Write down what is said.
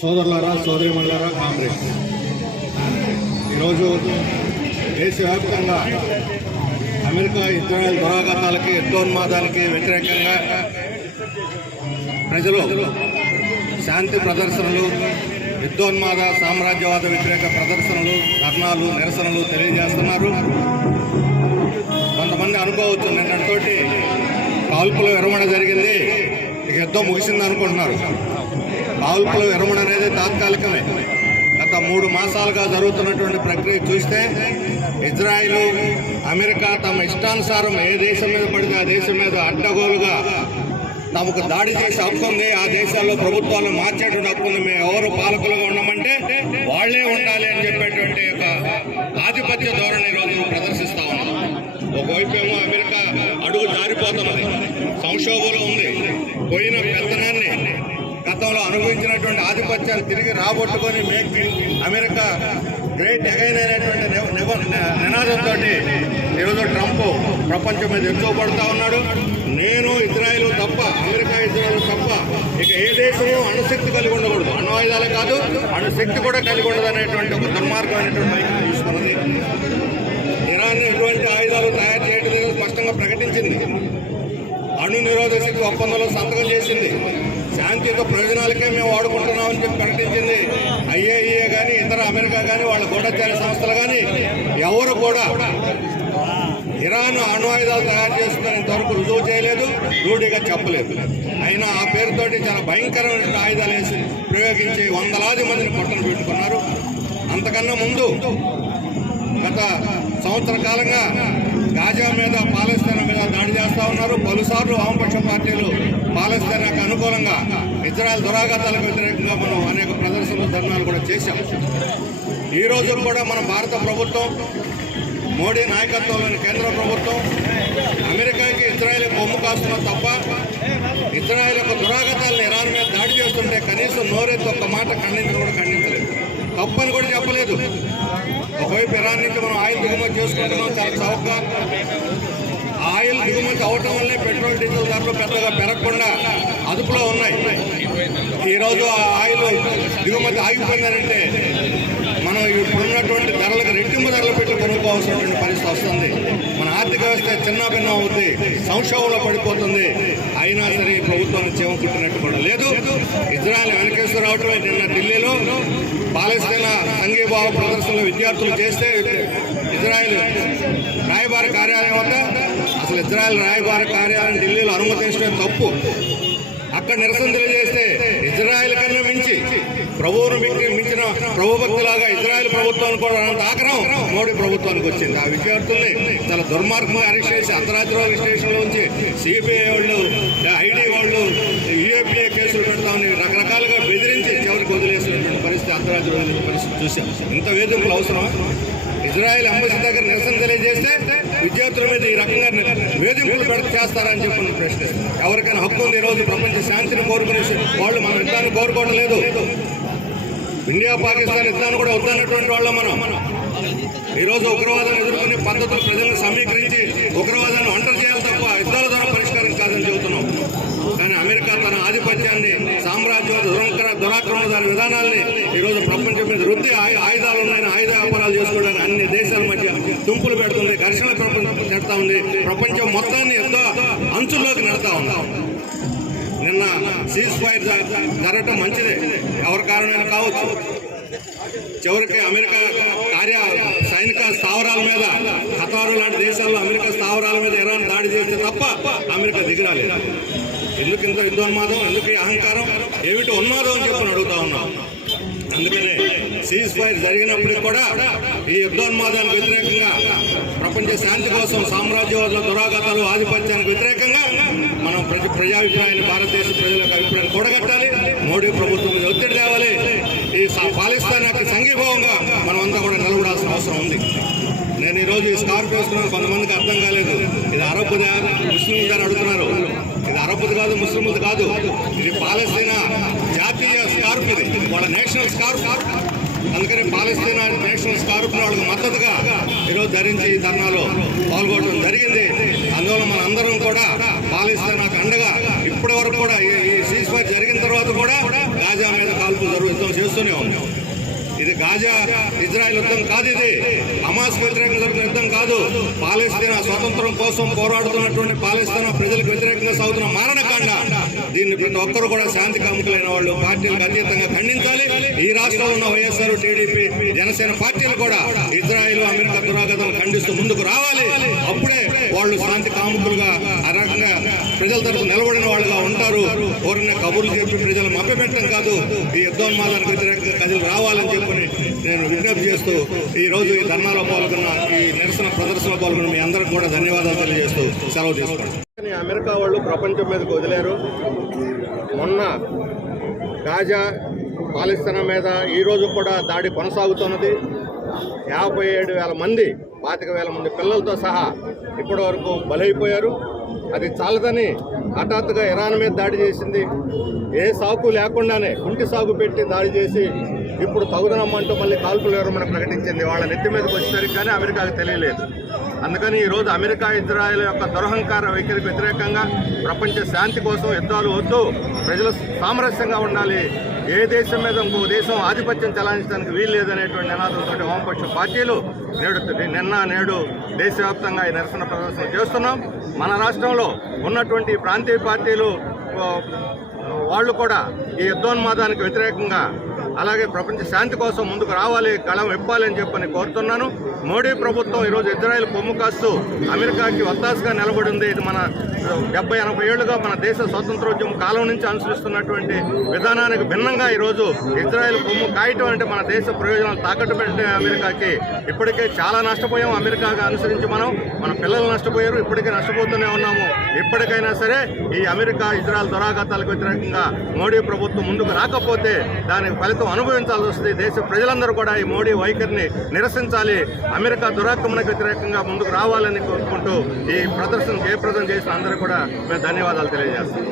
సోదరులారా సోదరిమణులారా కాంగ్రెస్ ఈరోజు దేశవ్యాప్తంగా అమెరికా ఇజ్రాయెల్ దురాఘాతాలకి యుద్ధోన్మాదానికి వ్యతిరేకంగా ప్రజలు శాంతి ప్రదర్శనలు యుద్ధోన్మాద సామ్రాజ్యవాద వ్యతిరేక ప్రదర్శనలు ధర్నాలు నిరసనలు తెలియజేస్తున్నారు. కొంతమంది అనుకోవచ్చు నిన్నటితోటి కాల్పుల విరమణ జరిగింది. యుద్ధం ముగిసింది అనుకుంటున్నారు కాల్పుల విరమణ అనేది తాత్కాలికమే. గత మూడు మాసాలుగా జరుగుతున్నటువంటి ప్రక్రియ చూస్తే ఇజ్రాయిల్ అమెరికా తమ ఇష్టానుసారం ఏ దేశం మీద పడితే ఆ దేశం మీద అడ్డగోలుగా తమకు దాడి చేసే హక్కు ఉంది ఆ దేశాల్లో ప్రభుత్వాలు మార్చేటువంటి హక్కు ఉంది. మేము ఎవరు పాలకులుగా ఉండమంటే వాళ్ళే ఉండాలి అని చెప్పేటువంటి ఒక ఆధిపత్య ధోరణి ఈరోజు ప్రదర్శిస్తా ఉన్నాం. ఒకవైపు ఏమో అమెరికా అడుగు జారిపోతున్నది సంక్షోభంలో ఉంది. పోయిన పెత్తనాన్ని గతంలో అనుభవించినటువంటి ఆధిపత్యాలు తిరిగి రాబట్టుకొని మేక్ అమెరికా గ్రేట్ అగైన్ అనేటువంటి నివ- నినాదంతో ఈరోజు ట్రంప్ ప్రపంచం మీద ఎత్తుపడుతూ ఉన్నాడు. నేను ఇజ్రాయెల్ తప్ప అమెరికా ఇజ్రాయెల్ తప్ప ఇక ఏ దేశము అణుశక్తి కలిగి ఉండకూడదు. అణ్వాయుధాలే కాదు అణుశక్తి కూడా కలిగి ఉండదు అనేటువంటి ఒక దుర్మార్గమైనటువంటి వైఖరి తీసుకున్నది ఇరాన్ ఎటువంటి ఆయుధాలు తయారు చేయడం లేదో స్పష్టంగా ప్రకటించింది అణు నిరోధక శక్తి ఒప్పందంలో సంతకం చేసింది. శాంతియుత ప్రయోజనాలకే మేము వాడుకుంటున్నామని చెప్పి ప్రకటించింది. ఐఏఈఏ కానీ ఇతర అమెరికా కానీ వాళ్ళ గూఢచార సంస్థలు కానీ ఎవరు కూడా ఇరాన్ అణు ఆయుధాలు తయారు చేస్తుందని ఇంతవరకు రుజువు చేయలేదు రూఢిగా చెప్పలేదు. అయినా ఆ పేరుతోటి చాలా భయంకరమైన ఆయుధాలు వేసి ప్రయోగించి వందలాది మందిని పొట్టను పెట్టుకున్నారు. అంతకన్నా ముందు గత సంవత్సర కాలంగా గాజా మీద పాలస్తీనా మీద దాడి చేస్తూ ఉన్నారు. పలుసార్లు వామపక్ష పార్టీలు పాలస్తీనాకు అనుకూలంగా ఇజ్రాయల్ దురాఘాతాలకు వ్యతిరేకంగా మనం అనేక ప్రదర్శనలు ధర్నాలు కూడా చేశాం. ఈ రోజు కూడా మన భారత ప్రభుత్వం మోడీ నాయకత్వంలోని కేంద్ర ప్రభుత్వం అమెరికాకి ఇజ్రాయెల్ కొమ్ము కాస్తున్నా తప్ప ఇజ్రాయెల్ యొక్క దురాఘాతాలను ఇరాన్ మీద దాడి చేస్తుంటే కనీసం నోరెత్తి ఒక్క మాట ఖండించడం కూడా తప్పని కూడా చెప్పలేదు. ఒకవైపు ఇరాన్ నుంచి మనం ఆయిల్ దిగుమతి చేసుకుంటున్నాం చాలా చౌకగా. ఆయిల్ దిగుమతి అవటం వల్లే పెట్రోల్ డీజిల్ ధరలు పెద్దగా పెరగకుండా అదుపులో ఉన్నాయి. ఈరోజు ఆ ఆయిల్ దిగుమతి ఆగిపోయిందంటే మనం ఇప్పుడున్నటువంటి ధరలకు రెట్టింపు ధరలు పెట్టి కొనుక్కోవాల్సినటువంటి పరిస్థితి వస్తుంది. ఆర్థిక వ్యవస్థ చిన్న భిన్నం అవుతుంది సంక్షోభంలో పడిపోతుంది. అయినా సరే ఈ ప్రభుత్వాన్ని చేమ కుట్టినట్టు కూడా లేదు. ఇజ్రాయల్ వెనకేశ్వర రావటమే నిన్న ఢిల్లీలో. పాలస్తీనా సంఘీభావ ప్రదర్శనలు విద్యార్థులు చేస్తే ఇజ్రాయెల్ రాయబార కార్యాలయం వద్ద అసలు ఇజ్రాయెల్ రాయబార కార్యాలయం ఢిల్లీలో అనుమతించడం తప్పు. అక్కడ నిరసన తెలియజేస్తే ఇజ్రాయెల్ కన్నా మించి ప్రభువును మించి- మించిన ప్రభుభక్తిలాగా ఇజ్రాయెల్ ప్రభుత్వానికి కూడా అంత ఆగ్రహం మోడీ ప్రభుత్వానికి వచ్చింది. ఆ విద్యార్థుల్ని చాలా దుర్మార్గంగా అరెస్ట్ చేసి అర్ధరాత్రి స్టేషన్లో ఉంచి సిబిఐ వాళ్ళు ఐడి వాళ్ళు యూఏపీఏ కేసులు పెడతామని రకరకాలుగా బెదిరించి చివరికి వదిలేసినటువంటి పరిస్థితి అర్ధరాత్రి పరిస్థితి చూసాం ఇంత వేధింపులు అవసరమా? ఇజ్రాయెల్ ఎంబసీ దగ్గర నిరసన తెలియజేస్తే విద్యార్థుల మీద ఈ రకంగా వేధింపులు చేస్తారని చెప్పి ప్రశ్న. ఎవరికైనా హక్కు ఉంది ఈరోజు ప్రపంచ శాంతిని కోరుకునే వాళ్ళు మనం యుద్ధాన్ని కోరుకోవడం లేదు. ఇండియా పాకిస్తాన్ యుద్ధాన్ని కూడా వద్దన్నటువంటి వాళ్ళం మనం. ఈరోజు ఉగ్రవాదాన్ని ఎదుర్కొనే పద్ధతులు ప్రజలను సమీకరించి ఉగ్రవాదాన్ని ఒంటరి చేయాలి తప్ప యుద్ధాల ద్వారా పరిష్కారం కాదని చెబుతున్నాం. కానీ అమెరికా తన ఆధిపత్యాన్ని సామ్రాజ్యం దురంకర దురాక్రమణ దాని విధానాల్ని ఈరోజు ప్రపంచం మీద వృత్తి ఆయు- ఆయుధాలు ఉన్నాయని ఆయుధ వ్యాపారాలు చేసుకోవడానికి అన్ని దేశాల మధ్య తుంపులు పెడుతుంది ఘర్షణ ప్రపంచం ఉంది. ప్రపంచం మొత్తాన్ని ఎంతో అంచుల్లోకి నడుతా ఉంది. నిన్న సీజ్ ఫైర్ జరగటం మంచిదే. ఎవరి కారణమైనా కావచ్చు. చివరికి అమెరికా కార్య సైనిక స్థావరాల మీద ఖతారు లాంటి దేశాల్లో అమెరికా స్థావరాల మీద ఇరాన్ దాడి చేస్తే తప్ప అమెరికా దిగిరాలేదు. ఎందుకు ఇంత యుద్ధోన్మాదం? ఎందుకు ఈ అహంకారం? ఏమిటి ఉన్మాదం అని చెప్పని అడుగుతా ఉన్నాం. అందుకనే సీజ్ ఫైర్ జరిగినప్పటికి కూడా ఈ యుద్ధోన్మాదానికి వ్యతిరేకంగా ప్రపంచ శాంతి కోసం సామ్రాజ్యవాదుల దురాఘాతాలు ఆధిపత్యానికి వ్యతిరేకంగా మనం ప్రజ ప్రజాభిప్రాయాన్ని భారతదేశ ప్రజలకు అభిప్రాయాన్ని కూడగట్టాలి. మోడీ ప్రభుత్వం మీద ఒత్తిడి తేవాలి. ఈ సా- యొక్క సంఘీభావంగా మనం అంతా కూడా నిలబడాల్సిన అవసరం ఉంది. నేను ఈరోజు ఈ స్కార్ప్ వేసుకున్నాను. కొంతమందికి అర్థం కాలేదు. ఇది అరబ్బుదా? ముస్లింలు అని అడుగుతున్నారు. ఇది అరబ్బుది కాదు ముస్లింలు కాదు. ఇది పాలస్తీనా జాతీయ స్కార్ప్ ఇది. వాళ్ళ నేషనల్ స్కార్ప్ అందుకని పాలస్తీనా నేషనల్ తరఫున వాళ్ళకి మద్దతుగా ఈరోజు ధరించి ఈ ధర్నాలో పాల్గొనడం జరిగింది. అందువల్ల మన అందరం కూడా పాలస్తీనాకు అండగా ఇప్పటి వరకు కూడా ఈ- సీజ్ ఫైర్ జరిగిన తర్వాత కూడా గాజా మీద కాల్పులు జరుగుతాం యుద్ధం చేస్తూనే ఉన్నాం. ఇది గాజా ఇజ్రాయెల్ యుద్ధం కాదు ఇది. హమాస్ వ్యతిరేకంగా జరుగుతున్న యుద్ధం కాదు. పాలస్తీనా స్వాతంత్రం కోసం పోరాడుతున్నటువంటి పాలస్తీనా ప్రజలకు వ్యతిరేకంగా సాగుతున్న మారణకాండ. దీన్ని ప్రతి ఒక్కరు కూడా శాంతి కాముకులైన వాళ్ళు పార్టీలకు అతీతంగా ఖండించాలి. ఈ రాష్ట్రంలో ఉన్న వైఎస్ఆర్ టీడీపీ జనసేన పార్టీలు కూడా ఇజ్రాయిల్ అమెరికా దురాగతం ఖండిస్తూ ముందుకు రావాలి. అప్పుడే వాళ్ళు శాంతి కాముకులుగా ఆ రకంగా ప్రజల తరపు నిలబడిన వాళ్ళుగా ఉంటారు. ఎవరిని కబుర్లు చెప్పి ప్రజలు మభ్యపెట్టడం కాదు. ఈ యుద్ధోన్మాదానికి వ్యతిరేకంగా కదిలి రావాలని చెప్పని నేను విజ్ఞప్తి చేస్తూ ఈ రోజు ఈ ధర్నాలో పాల్గొన్న ఈ నిరసన ప్రదర్శనలో పాల్గొన్న మీ అందరికి కూడా ధన్యవాదాలు తెలియజేస్తూ సెలవు తీసుకోండి అమెరికా వాళ్ళు ప్రపంచం మీదకి వదిలేరు. మొన్న గాజా పాలిస్తాన్ మీద ఈ రోజు కూడా దాడి కొనసాగుతున్నది. యాభై ఏడు వేల మంది పాతిక వేల మంది పిల్లలతో సహా ఇప్పటి వరకు బలైపోయారు. అది చాలదని హఠాత్తుగా ఇరాన్ మీద దాడి చేసింది. ఏ సాకు లేకుండానే కుంటి సాగు పెట్టి దాడి చేసి ఇప్పుడు తగుదనమ్మంటూ మళ్ళీ కాల్పులు విరమణ ప్రకటించింది. వాళ్ళ నెత్తి మీదకి వచ్చేసరికి కానీ అమెరికాకు తెలియలేదు. అందుకని ఈరోజు అమెరికా ఇజ్రాయెల్ యొక్క దురహంకార వైఖరికి వ్యతిరేకంగా ప్రపంచ శాంతి కోసం యుద్ధాలు వద్దు. ప్రజలు సామరస్యంగా ఉండాలి. ఏ దేశం మీద ఇంకో దేశం ఆధిపత్యం చలాయించడానికి వీల్లేదనేటువంటి నినాదంతో వామపక్ష పార్టీలు నేడు నిన్న నేడు దేశవ్యాప్తంగా ఈ నిరసన ప్రదర్శన చేస్తున్నాం. మన రాష్ట్రంలో ఉన్నటువంటి ప్రాంతీయ పార్టీలు వాళ్ళు కూడా ఈ యుద్ధోన్మాదానికి వ్యతిరేకంగా అలాగే ప్రపంచ శాంతి కోసం ముందుకు రావాలి కళం ఇప్పాలని చెప్పని కోరుతున్నాను. మోడీ ప్రభుత్వం ఈరోజు ఇజ్రాయెల్ కొమ్ము కాస్తూ అమెరికాకి వత్తాసుగా నిలబడింది. ఇది మన డెబ్బై ఎనభై ఏళ్ళుగా మన దేశ స్వతంత్రోద్యమ కాలం నుంచి అనుసరిస్తున్నటువంటి విధానానికి భిన్నంగా ఈరోజు ఇజ్రాయెల్ కొమ్ము కాయటం అంటే మన దేశ ప్రయోజనాలు తాకట్టు పెట్టే అమెరికాకి ఇప్పటికే చాలా నష్టపోయాం. అమెరికాగా అనుసరించి మనం మన పిల్లలు నష్టపోయారు ఇప్పటికే నష్టపోతూనే ఉన్నాము. ఇప్పటికైనా సరే ఈ అమెరికా ఇజ్రాయెల్ దురాఘాతాలకు వ్యతిరేకంగా మోడీ ప్రభుత్వం ముందుకు రాకపోతే దానికి ఫలితం అనుభవించాల్సి వస్తుంది దేశ ప్రజలందరూ కూడా ఈ మోడీ వైఖరిని నిరసించాలి. అమెరికా దురాక్రమణకు వ్యతిరేకంగా ముందుకు రావాలని కోరుకుంటూ ఈ ప్రదర్శన జయప్రదం చేసిన అందరూ కూడా మేము ధన్యవాదాలు తెలియజేస్తాం